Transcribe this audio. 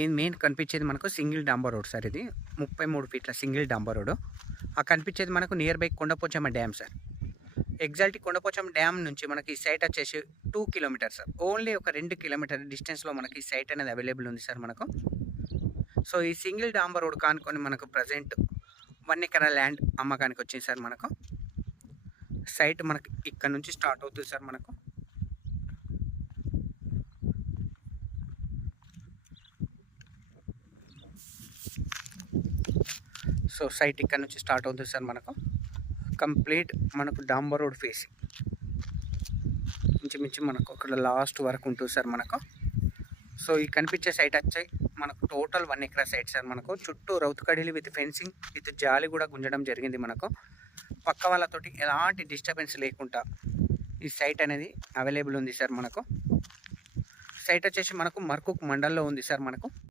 ఈ మెయిన్ కనిపించేది మనకు సింగిల్ డాంబర్ రోడ్ సార్. ఇది 33 ఫీట్ల సింగిల్ డాంబర్ రోడ్. ఆ కనిపించేది మనకు near by Kondapochamma dam sir. Exactly Kondapochamma dam నుంచి మనకి ఈ సైట్ వచ్చేసి 2 కిలోమీటర్స్ సార్. ఓన్లీ ఒక 2 కిలోమీటర్ డిస్టెన్స్లో మనకి ఈ సైట్ అనేది అవైలబుల్ ఉంది సార్ మనకు. సో ఈ సింగిల్ డాంబర్ రోడ్ కానుకొని మనకు ప్రజెంట్ 1 ఎకరా ల్యాండ్ అమ్మకానికి వచ్చింది సార్ మనకు. సైట్ మనకి ఇక్కడ నుంచి స్టార్ట్ అవుతుంది సార్ మనకు. సో సైట్ ఇక్కడ నుంచి స్టార్ట్ అవుతుంది సార్ మనకు. కంప్లీట్ మనకు డాంబర్ రోడ్ ఫేసింగ్ ఇంచుమించు మనకు అక్కడ లాస్ట్ వరకు ఉంటుంది సార్ మనకు. సో ఈ కనిపించే సైట్ వచ్చాయి మనకు టోటల్ 1 ఎకరా సైట్ సార్ మనకు. చుట్టూ రౌతుకడీలు విత్ ఫెన్సింగ్ విత్ జాలి కూడా గుంజడం జరిగింది మనకు. పక్క వాళ్ళతోటి ఎలాంటి డిస్టర్బెన్స్ లేకుండా ఈ సైట్ అనేది అవైలబుల్ ఉంది సార్ మనకు. సైట్ వచ్చేసి మనకు మర్కుక్ మండల్లో ఉంది సార్ మనకు.